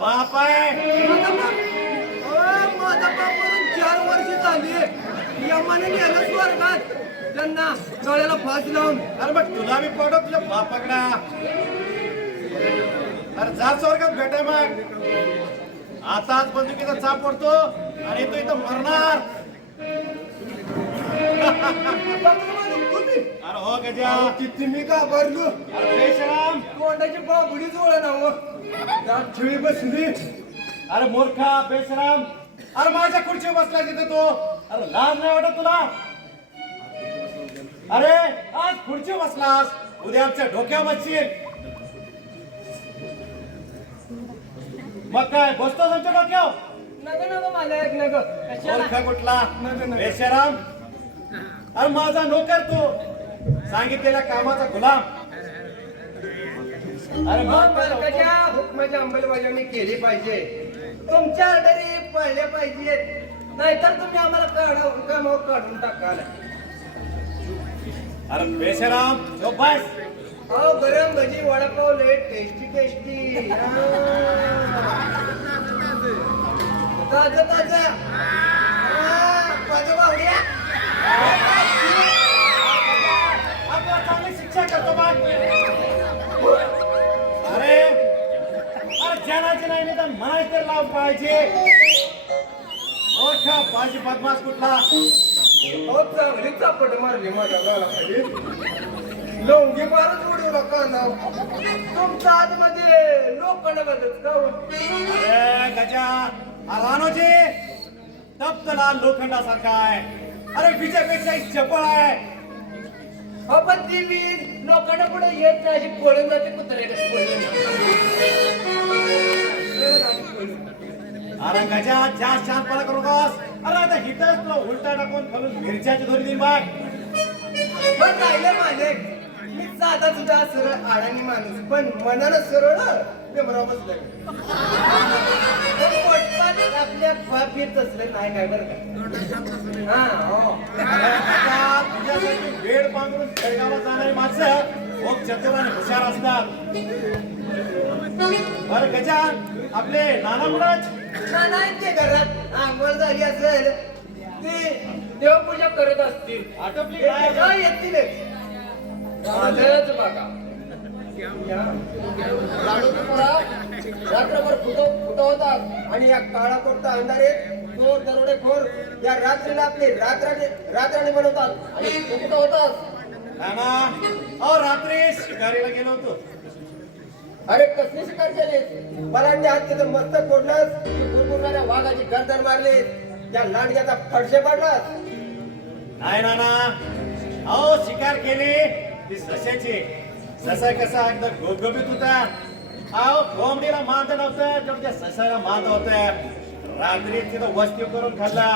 बाप आहे. माझा बाप अ, माझा बाप मरून चार वर्ष झाली. यमाने नेलं स्वर्गात. त्यांना डोळ्याला फास लावून. अरे मग तुला मी पडतो तुझ्या बापाकडा. अरे जा स्वर्गात भेटाय मग. आताच बंदुकीचा चाप पडतो आणि तू इथं मरणार. तुम्ही अरे हो गजा. किती मी घाबरलो. अरे बेशरम तोंडाची बाबुडी जोड ना हो. दात छिळी बसली. अरे मूर्खा बेशरम. अरे माझ्या खुर्चीवर बसला तिथे तो. अरे लाज नाही वाटत तुला? अरे आज खुर्चीवर बसलास. उद्या आमच्या डोक्यावर बसशील. मग काय बसतोस आमच्या डोक्यावर? नग नग मला एक नग कशाला? मूर्ख कुठला. बेशरम. अरे माझा नोकर तू. सांगितलेल्या कामाचा गुलाम. मग मालकाच्या हुकमाची अंमलबजावणी केली पाहिजे. तुमच्या ऑर्डरी पडल्या पाहिजेत. नाहीतर तुम्ही आम्हाला काढून कामावर काढून टाकाल. अरे बेशरम जो बस. अहो गरम भजी वडापाव लय टेस्टी टेस्टी ताज ताज. ताज बावड्या आपल्याला चांगली शिक्षा करतो अरे जनाची नाही निदान मनाची तर लाव पाहिजे मोठा बाजी बदमाश कुठला? लोंगी मारच उडवला कांदा तुमच्या आतमध्ये. लोखंड बदलत का हो? गजा रानोजी तप्तला लोखंडासारखा आहे. अरे विजयपेक्षा चपळ आहे. अहो, पण ती लोकांना पुढे येत नाही. अशी पळून जाते कुत्र्याकडे पळून अरे गजा जास्त शांतपणा करू नकोस अरे आता हिथंच तुला उलटा टाकून खालून मिरच्याची धोरी देईन बघ पण राहिलं माझे. मी साधा सुद्धा सरळ आडाणी माणूस पण मनानं सरळ पेमराव बसलं पण पोटपाट आपल्या बाप येत असलं नाही काय बरं का? हा हो. तुझ्यासारखी वेड पांघरून खेळगावात जाणारी माणसं खूप चतुर आणि हुशार असतात. बरं गजा आपले नाना ना नाही ते घरात आंघोळ झाली असेल ते देवपूजा करत असतील आटोपली काय येतील आजच बघा रात्रभर फुटो फुटो होतात आणि या काळा कोटता अंधारे चोर दरोडेखोर या रात्रीला आपले रात्राने रात्राने बनवतात आणि फुटवतात होतात अहो रात्री शिकारीला गेलो होतो. अरे कसली शिकार केली बलांडी हत्तीचं मस्तक फोडलंस. की बुरबुरणाऱ्या वाघाची गर्दन मारली त्या लांडग्याचा फडशे पाडलास. नाही नाना अहो शिकार केली ती सशाची. ससा कसा एकदम गोगोबीत होता. अहो कोंबडीला मांद नव्हतं तेवढं त्या ससाला मांद होत. रात्री तिथं वस्ती करून खाल्ला.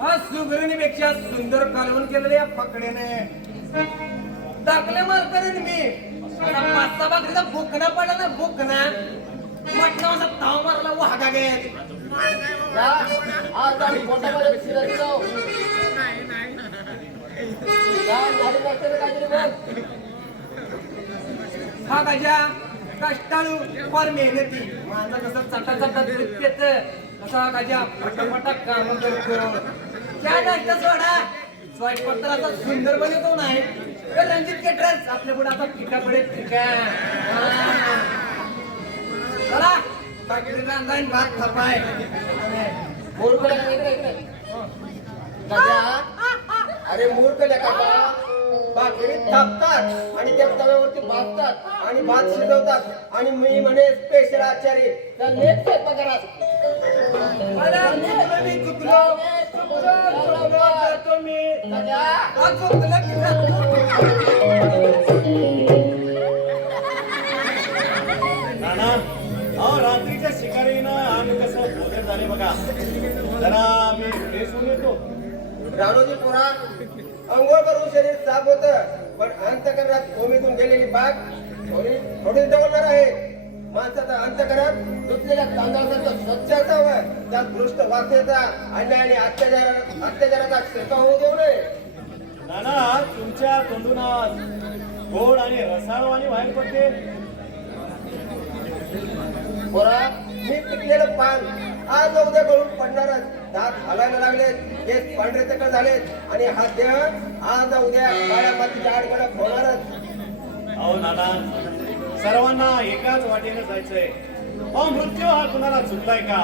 हा सुगरणीपेक्षा सुंदर कालवण केलेलं या फकड्याने टाकले मालकाने मी पाच सहा भाकरीचा भुकणा पडला ना म्हटलं असा ताव मारला वाघा गे. आज आम्ही पोटामध्ये जाऊ. हा गाजा कष्टाळू फार मेहनती माझा कसं चटा चटा दूध पेत असा काजा फटाफटा काम करतो. त्या नाश्ता सोडा. स्वयंपात्राचा सुंदर बनवतो नाही तर रणजित आपल्या पुढे आता फिका फिका. हा. चला भात अरे मूर्ख लेखा भाकरी थापतात आणि त्या तव्यावरती भाजतात आणि भात शिजवतात. आणि मी म्हणे स्पेशल आचारी. त्या लेट स्वयंपाकघरात. अरे नाना अहो रात्रीच्या शिकारीनं आम्ही कसं भोजन झाले बघा. जरा मी फ्रेश होऊन येतो. राणोजी पोरा अंघोळ करून शरीर साफ होत पण अंतकरणात कोमीतून गेलेली बाग थोडी थोडी डवलणार आहे. माणसाचा अंतकरण धुतलेल्या तांदळासारखं स्वच्छ असावं. त्यात दृष्ट वाचेचा अन्याय आणि अत्याचार अत्याचाराचा शिरका होऊ देऊ नये. नाना तुमच्या तोंडून गोड आणि रसाळवाणी बाहेर पडते. पोरा मी पिकलेलं पान आज उद्या गळून पडणारच. दात हलायला लागले केस पांढरे चक्कर झालेत आणि हा देह आज उद्या काळ्या मातीच्या आडगडप होणारच. अहो नाना सर्वांना एकाच वाटेने जायचंय. अहो मृत्यू हा कुणाला चुकलाय का?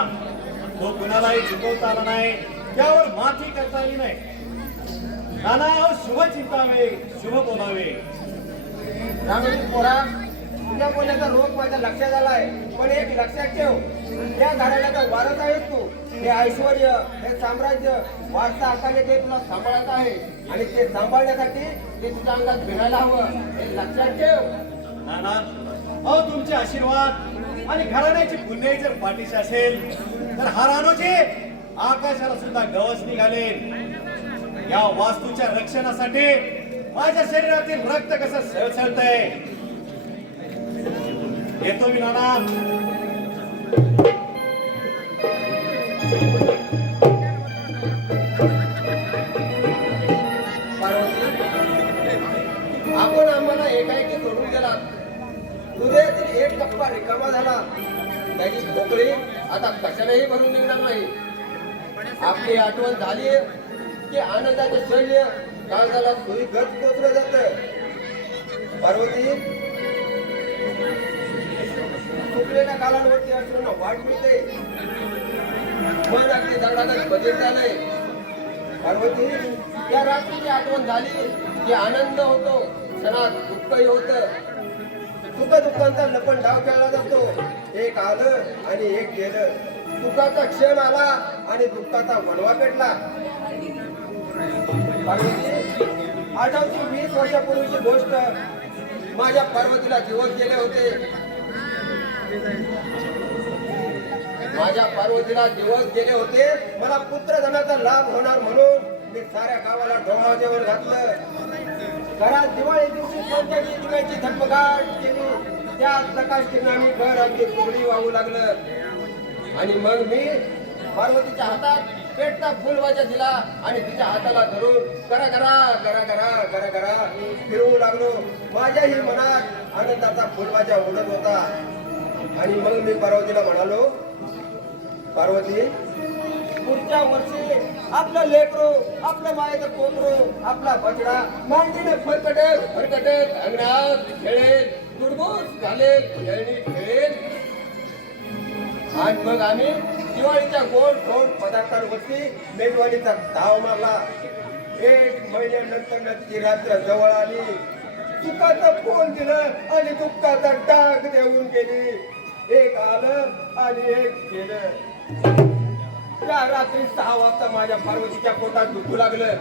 तो कुणालाही चुकवता आला नाही. त्यावर माफी करता आली नाही. नाना शुभ चिंतावे शुभ बोलावे. पोरा तुझ्या बोलण्याचा रोग माझ्या लक्षात आलाय. पण एक लक्षात ठेव या घराण्याचा वारस आहेस तू. हे ऐश्वर हे साम्राज्य वारसा हक्काने ते तुला सांभाळायचं आहे. आणि ते सांभाळण्यासाठी ते तुझ्या अंगात फिरायला हवं. हे लक्षात ठेव. नाना अहो तुमचे आशीर्वाद आणि घराण्याची पुण्याई जर पाठीशी असेल तर हा रानोजी आकाशाला सुद्धा गवस निघाले. या वास्तूच्या रक्षणासाठी माझ्या शरीरातील रक्त कसं सळसळतंय? येतो मी नाना. हृदयातील रिकामा झाला. त्याची खोकळी आता कशालाही भरून निघणार नाही. आपली आठवण झाली की आनंदाचं शल्य काळजाला सुई गत पोचलं जात. पार्वती चुकलेल्या कालांवरती असून वाट मिळते. मन अगदी दगडागत बदल झालंय पार्वती या रात्रीची आठवण झाली की आनंद होतो क्षणात दुःखही होतं. सुख दुःखांचा लपन डाव खेळला जातो. एक आलं आणि एक गेलं. सुखाचा क्षण आला आणि दुःखाचा वणवा पेटला पार्वती आठवती वीस वर्षापूर्वीची गोष्ट. माझ्या पार्वतीला दिवस गेले होते. माझ्या पार्वतीला दिवस गेले होते. मला पुत्रधनाचा लाभ होणार म्हणून मी साऱ्या गावाला डोहाजेवर घातलं. घरात दिवाळी दिवशी कोणत्या दिव्याची धगमगाट केली त्या प्रकाश आम्ही घर अगदी कोंबडी वाहू लागलं. आणि मग मी पार्वतीच्या हातात पेटता फुलवाजा दिला आणि तिच्या हाताला धरून करा करा करा करा करा करा फिरवू लागलो. माझ्याही मनात आनंदाचा फुलवाजा उडत होता. आणि मग मी पार्वतीला म्हणालो पार्वती पुढच्या वर्षी आपलं लेकरो आपलं मायचं कोकरो आपला बचडा मांडीने फरकटत फरकटत अंगणात खेळेल गुडगुड घालेल खेळणी खेळेल. आणि मग आम्ही दिवाळीच्या गोड गोड पदार्थांवरती मेजवानीचा धाव मारला. एक महिन्यानंतर ती रात्र जवळ आली. सुखाचं फोन दिलं आणि दुःखाचा डाग देऊन गेली. एक आलं आणि एक गेलं त्या रात्री सहा वाजता माझ्या पार्वतीच्या पोटात दुखू लागलं.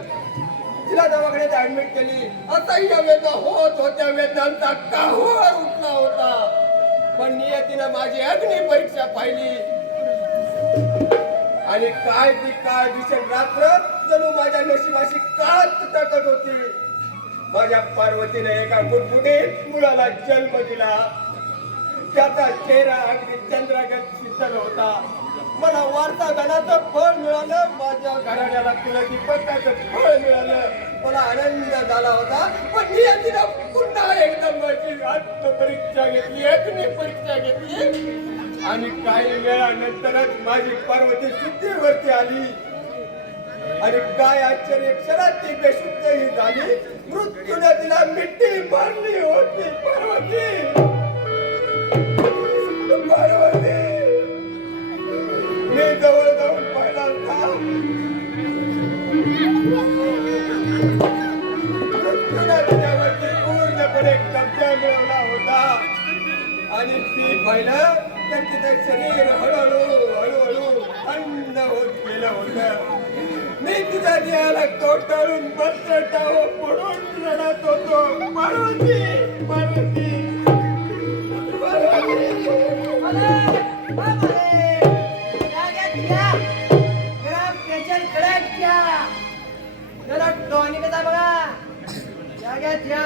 तिला दवाखान्यात ऍडमिट केली. असह्य वेदना होत होत्या. वेदनांचा काहोर उठला होता. पण नियतीनं माझी अग्नी परीक्षा पाहिली. आणि काय ती काय दिसेल रात्र जणू माझ्या नशिबाशी काळत तटत होती. माझ्या पार्वतीने एका गुटगुटीत मुलाला जन्म दिला. त्याचा चेहरा अगदी चंद्रागत शीतल होता. मला वारसा गणाचं फळ मिळालं. माझ्या घराण्याला तुला दीपकाचं फळ मिळालं. मला आनंद झाला होता. पण नियतीनं पुन्हा एकदा माझी आत्मपरीक्षा घेतली अग्नी परीक्षा घेतली. आणि काही वेळानंतरच माझी पार्वती शुद्धीवरती आली. आणि काय आश्चर्य क्षणात ती बेशुद्धही झाली. मृत्यूने तिला मिट्टी मारली होती पार्वती. पाहिलं तर तिथं शरीर हळूहळू हळूहळू थंड होत गेलं होत. मी तुझ्या देहाला कोटाळून बसलं टाव हो, पडून रडत होतो. पार्वती पार्वती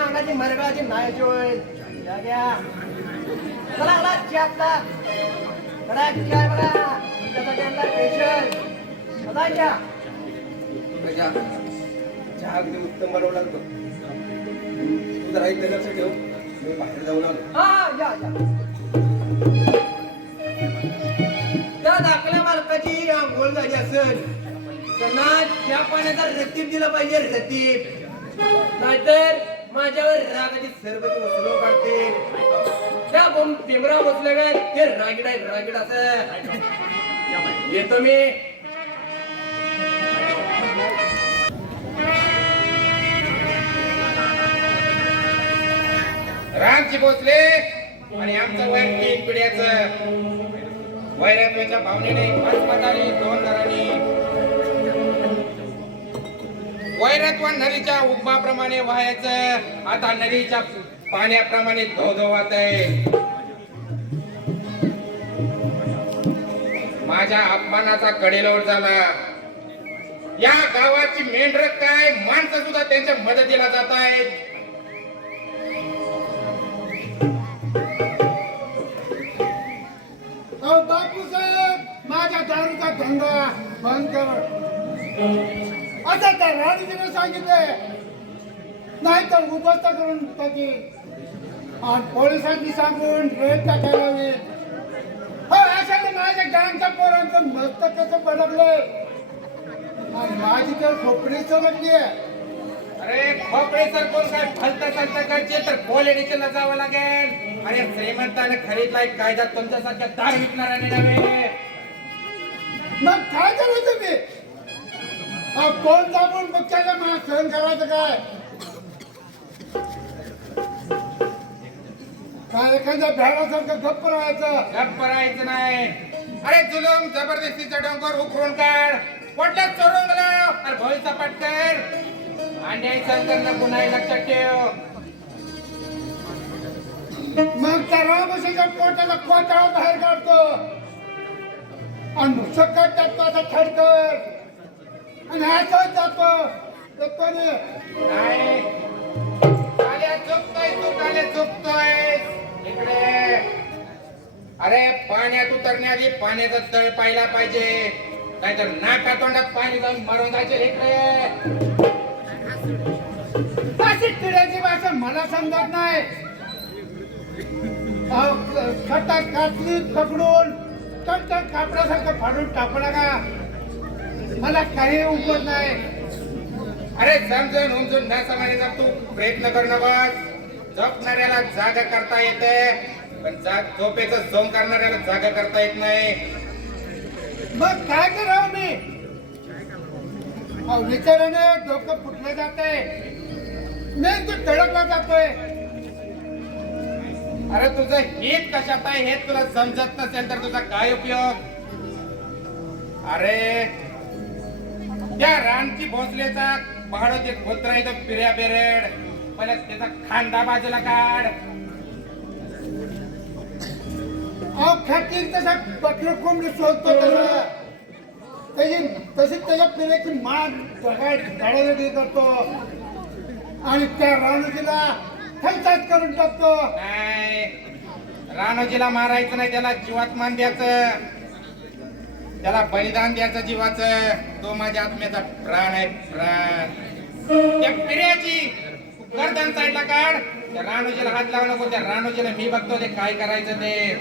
अंगाची मरगळाची नाही जोय. चला आला चहा कडक चहा बघा तुमच्यासाठी आणला स्पेशल बघा. चहा गजा, चहा अगदी उत्तम बनवला तो. तू जरा इथे लक्ष ठेव. मी बाहेर जाऊन आलो. हा या या. जरी आंघोळ झाली असेल. त्यांना त्या पाण्याचा रतीब दिला पाहिजे रतीब. नाहीतर माझ्यावर रागाची सरबती उचलून काढते. त्या बोम पिंगरा बसले काय ते रागीड आहे रागीड असं. येतो मी. रामची भोसले आणि आमचं वय तीन पिढ्याचं. वैरात्वाच्या भावनेने पंचमताने दोन नरांनी. वैरत्व नदीच्या उगमाप्रमाणे व्हायचं. आता नदीच्या पाण्याप्रमाणे धोधोवात आहे. माझ्या अपमानाचा कडेलोट झाला. या गावाची मेंढर काय माणसं सुद्धा त्यांच्या मदतीला जात आहेत. बापू साहेब माझ्या दारूचा धंदा बंद कर. असं त्या राणीजीने सांगितलंय. नाही तर उद्ध्वस्त करून टाकी आणि पोलिसांनी सांगून रेट टाकायला हवी हो अशाने माझ्या गांच्या पोरांचं मस्त कसं बडकलंय आणि माझी तर खोपडी आहे. अरे खोपडे सर कोण काय फलता चालता करचे तर पोलिटिशियनला जावं लागेल. अरे श्रीमंताने खरीदलाय कायदा तुमच्यासारख्या दार विकणाऱ्याने नव्हे. मग काय करायचं मी? कोण जाऊन बघायला मला? सहन करायचं काय? काय एखाद्या भ्याडासारखं गप्प राहायचं? गप्प राहायचं नाही. अरे जुलूम जबरदस्तीचा डोंगर उकरून काढ. कुठल्या चोरून गेलो अरे भोईचा पटकर अन्याय सहन करणं पुन्हा लक्षात ठेव. मग त्या रामशीच्या पोटाला कोटाळा बाहेर काढतो. आणि सकट टाकतो असं खडकर आणि असं जातो रे. नाही काल्या चुकतोय तू काले चुकतोय इकडे. अरे पाण्यात उतरण्याआधी पाण्याचा तळ पाहिला पाहिजे. नाहीतर नाका तोंडात पाणी जाऊन मरून जायचे इकडे. अशी किड्याची भाषा मला समजत नाही. खटा कातली पकडून. टक कापडासारखं फाडून टाकू नका. मला काही उपत नाही. अरे समजून उमजून न जप तू प्रयत्न करणं बस. जपणाऱ्याला जागा करता येते पण जाग झोपेचं जोम करणाऱ्याला जागा करता येत नाही. मग काय करावं मी? विचाराने डोकं फुटलं जातंय. मी तो धडकला जातोय. अरे तुझं हित कशात आहे हे तुला समजत नसेल तर तुझा काय उपयोग? अरे त्या रानची भोसलेचा पहाडो ते खोत्रा इथं पिऱ्या बेरेड. पहिल्या त्याचा खांदा बाजूला काढ. अहो खातील तसा कोंबडी शोधतो तसा. त्याची तशी त्याच्या धडाधडी करतो आणि त्या राणूजीला करून टाकतो. नाही. रानोजीला मारायचं नाही त्याला जीवात मान द्यायचं. त्याला बलिदान द्यायचं जीवाचं. तो माझ्या आत्म्याचा प्राण आहे प्राण. त्या पिढ्याची गर्दन साईडला काढ. त्या रानोजीला हात लावू नको त्या रानोजीला मी बघतो ते काय करायचं ते.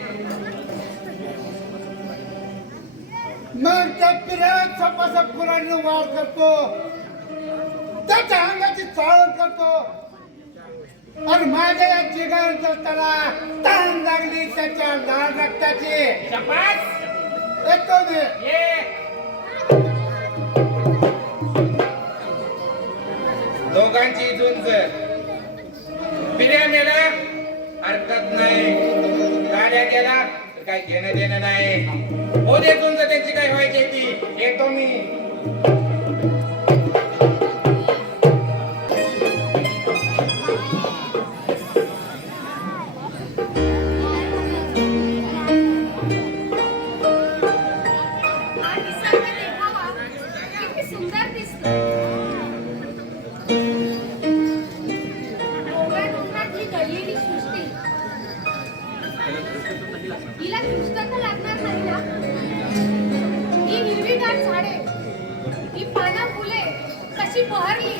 मग त्या पिऱ्यात सपासप कुराने वार करतो. त्याच्या अंगाची चाळण करतो. आणि माझ्या या जिगर त्याला ताण लागली त्याच्या लाल रक्ताची. दोघांची झुंज. पिण्या मेला हरकत नाही. गाड्या गेला तर काय घेणं देणं नाही. हो दे झुंज त्यांची काय व्हायची ती? येतो मी. तर लागणार नाही ना? ही हिरवीगार झाडे ही फुले कशी बहरली?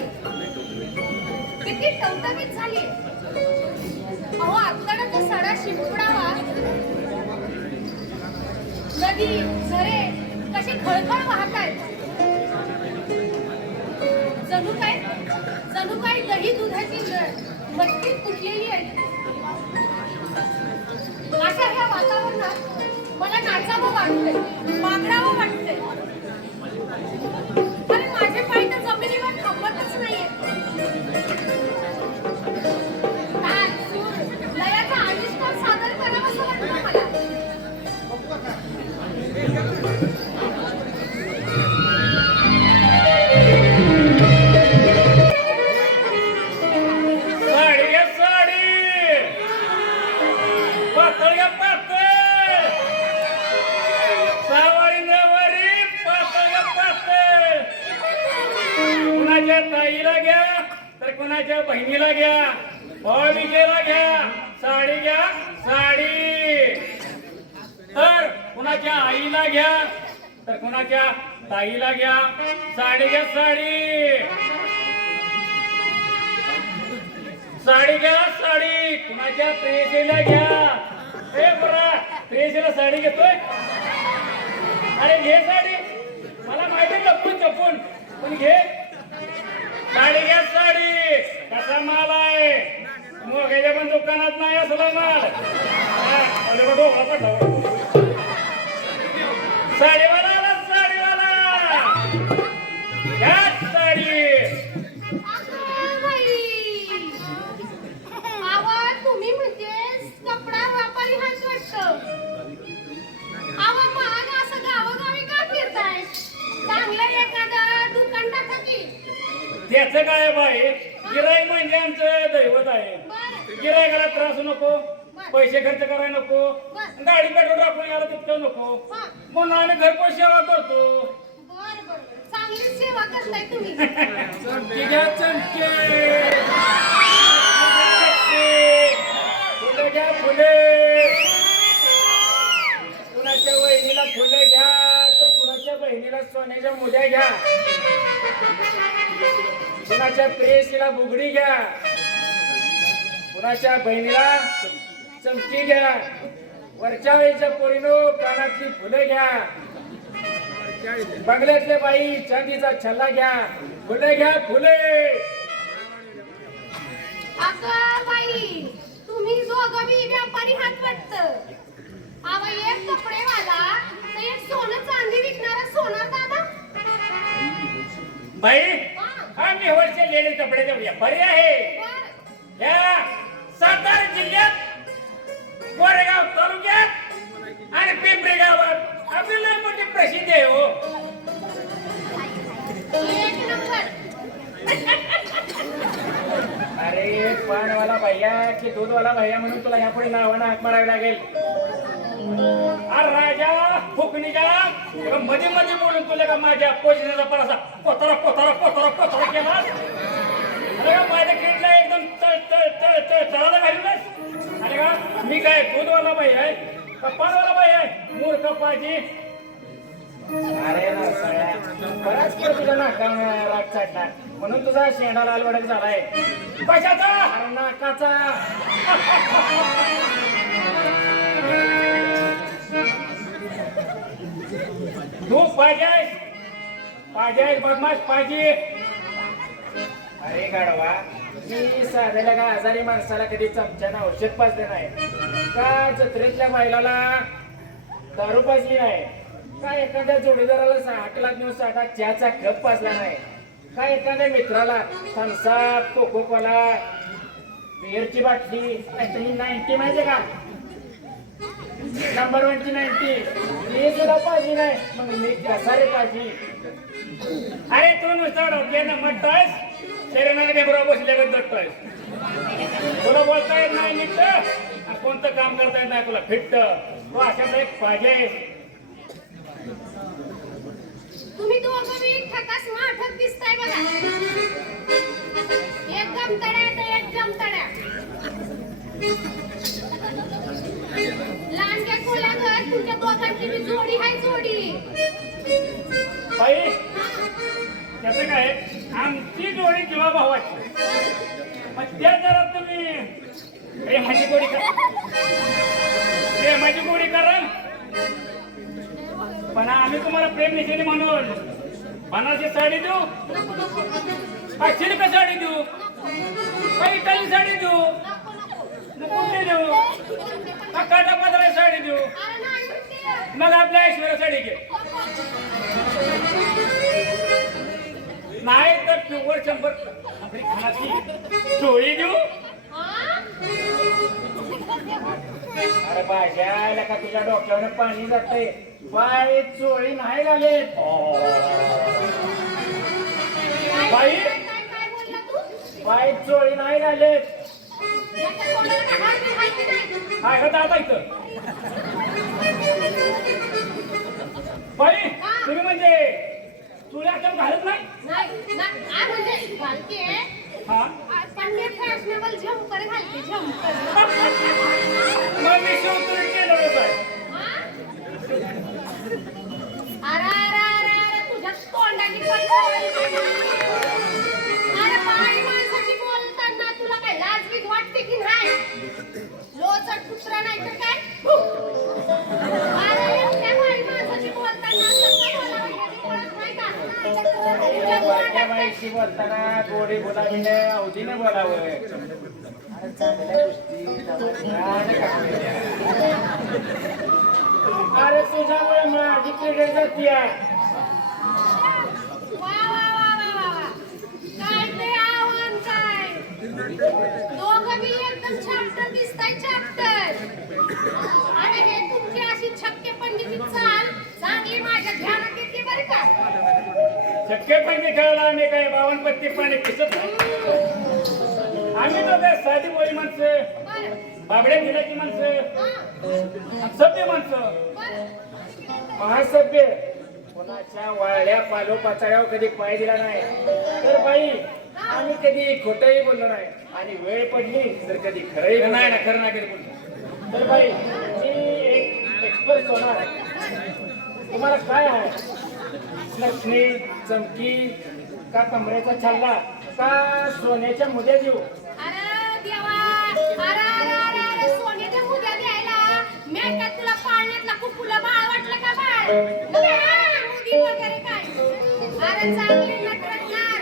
किती टवटवीत झाली? अहो आतड्याचा सडा शिंपडावा. नदी झरे कशी खळखळ वाहत आहेत जणू काय जणू काय दही दुधाची मटकी फुटलेली आहे अशा ह्या वातावरणात मला नाचावं वाटतंय मागडावं वाटतंय. मोग्याच्या पण दुकानात नाही असला माल हा, डोकं पडलं. साडीवाला आला साडीवाला घ्या साडी तुम्ही म्हणजेच कपडा व्यापारी महाग असं गावोगावी का फिरताय? चांगलं एखादं दुकान टाका की. त्याचं काय बाई गिराईक म्हणजे आमचं दैवत आहे. बरं. गिरायकाला त्रास नको पैसे खर्च करायला नको गाडी पेट्रोल आपण याला तितकं नको. म्हणून आम्ही घरपोच सेवा करतो. बरं, बरं. चांगली सेवा करताय तुम्ही. चमचे घ्या चमचे फुले घ्या फुले. कुणाच्या प्रेयसीला बुगडी घ्या? कुणाच्या बहिणीला चमची घ्या? वरच्या वेळीच्या पोरीनो कानातली फुले घ्या. बंगल्यातले बाई चांदीचा छल्ला घ्या. फुले घ्या फुले! अगं बाई तुम्ही जोगबी व्यापारी हात वाटतं आवा एक कपडेवाला एक सोनं चांदी विकणारा सोनार दादा. बाई हा मी वरचे लेडीज कपड्याचा व्यापारी आहे. या सातारा जिल्ह्यात कोरेगाव तालुक्यात आणि पिंपरी गावात आपली लय मोठी प्रसिद्धी आहे हो. अरे पानवाला भैया की दूधवाला भैया म्हणून तुला यापुढे नावानं हाक मारावी लागेल. अरे राजा फुकणीच्या मध्ये मध्ये बोलून तुला का माझ्या पोतारा पोतारा पोतारा पोतारा. केला अरे का माझ्या क्रीडला एकदम तळ तळ तळ तळ तळाला घालूनच अरे का मी काय दूधवाला बाई आहे का पानवाला बाई आहे मूळ पाजी अरे बराच वेळ तुझ्या नाकावर राग चढला म्हणून तुझा शेंडा लाल वडक झालाय कशाचा नाकाचा तू पाहिजे. पाहिजे बदमाश पाहिजे. अरे गाडवा मी साध्याला का आजारी माणसाला कधी चमच्यानं औषध पाजले नाही. का जत्रेतल्या बैलाला दारू पाजली नाही? का एखाद्या जोडीदाराला साठ लाख नेऊन साठा चहाचा कप पाजला नाही? का एखाद्या मित्राला थम्सअप कोको कोला बिअरची बाटली ही नाईन्टी माहिती का? नंबर वनची नाईन्टी. ती सुद्धा पाहिजे नाही. मग मी कसा रे पाहिजे अरे तू नुसता डोक्यानं म्हणतोयस? शरीराने बेबरा बसल्यागत जगतोयस तुला बोलता येत नाही आणि कोणतं काम करता येत नाही तुला? फिट्ट. तू अशाच एक पाहिजे. तुम्ही दोघं बी ठकास माठक दिसताय बघा. एक गमतड्या तर एक जमतड्या. लांडग्या खोल्यावर तुमच्या दोघांची जोडी हाय जोडी. बाई त्याचं काय आमची जोडी किंवा भावाची. मग त्या जरा तुम्ही माझी गोडी करा. माझी गोडी करा. पण आम्ही तुम्हाला प्रेम निशेने म्हणून बनारसी साडी देऊ. का सिल्क साडी देऊ. काही इटाली साडी देऊ. नको देऊ. का काटा पदरा साडी देऊ. मग आपल्या ऐश्वर्या साडी घे. नाही तर प्युअर शंभर आपली खानाची चोळी देऊ हा? अरे भाज्या का तुझ्या डोक्यावर पाणी जाते बाई चोळी नाही झाले काय बाई? बाई चोळी नाही झाले. काय होतं आता इथं बाई तुम्ही म्हणजे चोळी आता घालत नाही? नाही नाही काय म्हणजे? घालते. हा? पण मी फॅशनेबल झंपर घालते झंपर मग मी शिवतुरी केलं होतं हा? अरे अरे अरे अरे तुझ्या तोंडाची पण पोळी नाही. अरे बाई माणसाची बोलताना तुला काय लाज बीज वाटते की नाही? लोचट कुत्रा नाही तर काय? अरे एकट्या बाई माणसाची बोलताना कसं बोलावं हे कळत नाही का? तुझ्या बायका तोंडात बाईशी बोलताना गोडी बोलावीने अवधीने बोलावं अरे तुझ्यामुळे माझी पिढी जाती वा आणि हे तुमची अशी छक्के पंडित चाल चांगली माझ्या ध्यानात येते बरं का शक्य पाहिजे खेळायला आम्ही काय बावन पत्ती पाणी पिसत आम्ही तो काय साधी बोली माणसं बाबड्या गिराची माणसं सभ्य माणसं. महासभ्य. कोणाच्या वाळल्या पालो पाचाळ्यावर कधी पाय दिला नाही. तर बाई आम्ही कधी खोटंही बोललो नाही. आणि वेळ पडली तर कधी खरंही नाही ना खरं नाही कधी बोललो. तर बाई मी एक एक्सपर्ट होणार. तुम्हाला काय आहे? लक्ष्मी चमकी का कमरेचा छल्ला का सोन्याच्या मुद्या देऊ? अरे देवा! अरे अरे अरे अरे सोन्याच्या मुद्या द्यायला. मी काय तुला पाळण्यातला कुकुला बाळ वाटलं का बाळ? मग हा, मुदी वगैरे काय? अरे चांगली नटरटणार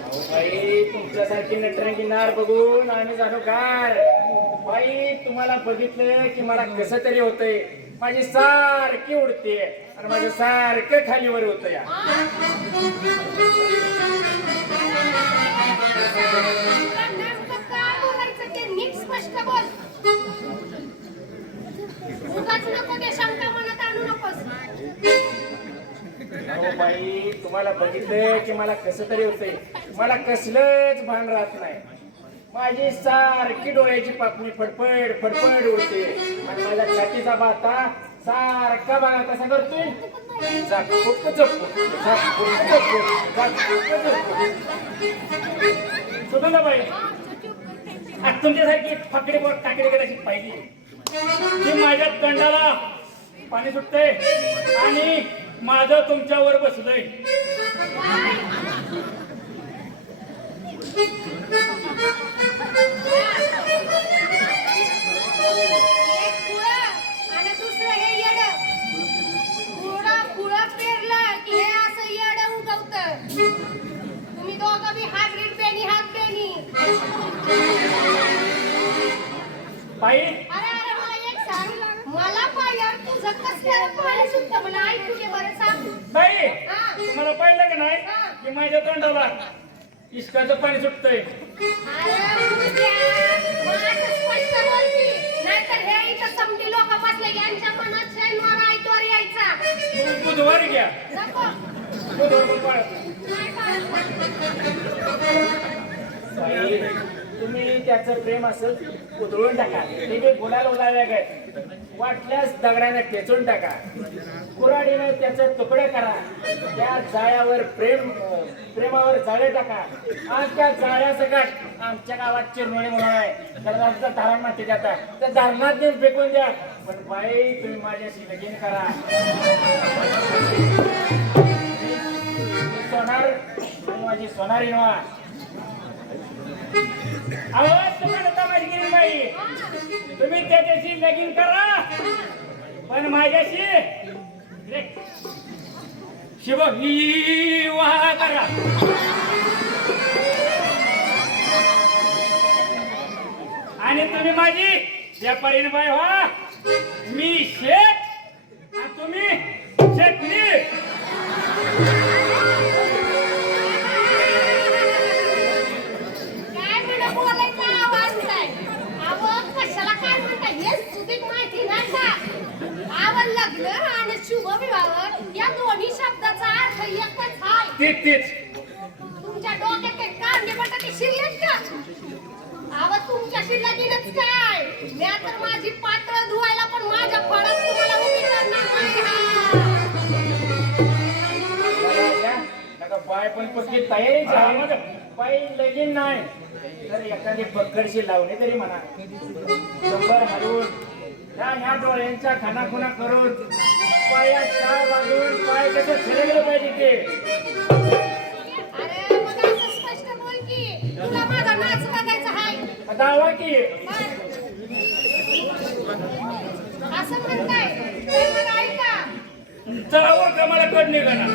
अहो बाई तुमच्यासारखी नटरंगी नार बघून आम्ही जाणू गार. बाई तुम्हाला बघितलं की मला कसं तरी होतंय. माझी सारखी उडते आणि माझं सारखं खालीवर होत या. अहो बाई तुम्हाला बघितलं की मला कसं तरी होतंय. मला कसलंच भान राहत नाही. माझी सारखी डोळ्याची पापणी फडफड फडफड उडते. आणि माझ्या छातीचा बाता सारखा बघा कसा करतोय. झाकूक बाई? तुमच्यासारखी फकडी बोट टाकडी कदाचित पाहिजे की माझ्या तंडाला पाणी सुटतंय आणि माझं तुमच्यावर बसलंय. कुळं पेरलं की हे असं येडं उगवतं. तुम्ही दोघं बी हायब्रीड बेनी हात बेनी बाई. अरे अरे मला एक सांग मला पाहिल्यावर तुझं कसं पाणी सुटतं मला ऐकू दे बरं सांग. बाई हा. तुम्हाला पाहिलं का नाही? की माझ्या तोंडाला इश्काचं पाणी सुटतंय. अरे स्पष्ट बोल की. नाहीतर हे इथं समधी लोक बसले यांच्या मनात शनिवार बुधवारी घ्या. बुधवार पण पाळत तुम्ही त्याचं प्रेम असं उधळून टाका. ते जे बोलायला उलाव्या काय वाटल्यास दगडाने ठेचून टाका. कुऱ्हाडीने त्याचं तुकडे करा. त्या जाळ्यावर प्रेम प्रेमावर जाळे टाका. आज त्या जाळ्याचं सकट आमच्या गावात चिरमोळी म्हणून आहे. त्याला धारण माती जाता त्या धरणात देऊन फेकून द्या. पण बाई तुम्ही माझ्याशी लगीन करा. सोनार तुम्ही माझी सोनारी नवा आवाज तुम्हाला तमाशगिरी बाई. तुम्ही त्याच्याशी लगीन करा. पण माझ्याशी शिव विवाह करा. आणि तुम्ही माझी व्यापारी बाई व्हा. मी शेत आणि तुम्ही शेतली तेच तेच तुमच्या डोक्यात काही कांदे बटाटे शिरलेत का? अव तुमच्याशी लगीनच काय? मी तर माझी पातळ धुवायला पण माझ्या फळात तुम्हाला उभी करणार नाही हा. बघा, नका बाय पण पक्की तयारी झाली मग बाई लगीन नाही. तर एखादी पकडशी लावली तरी म्हणा. शंभर हलवून त्या ह्या डोळ्यांच्या खानाखुना करून पाया चार वाजून पाय कसं फिरवलं पाहिजे ते. दावा की. असं म्हणताय. तर मग ऐका. जावं का मला कड निघाला?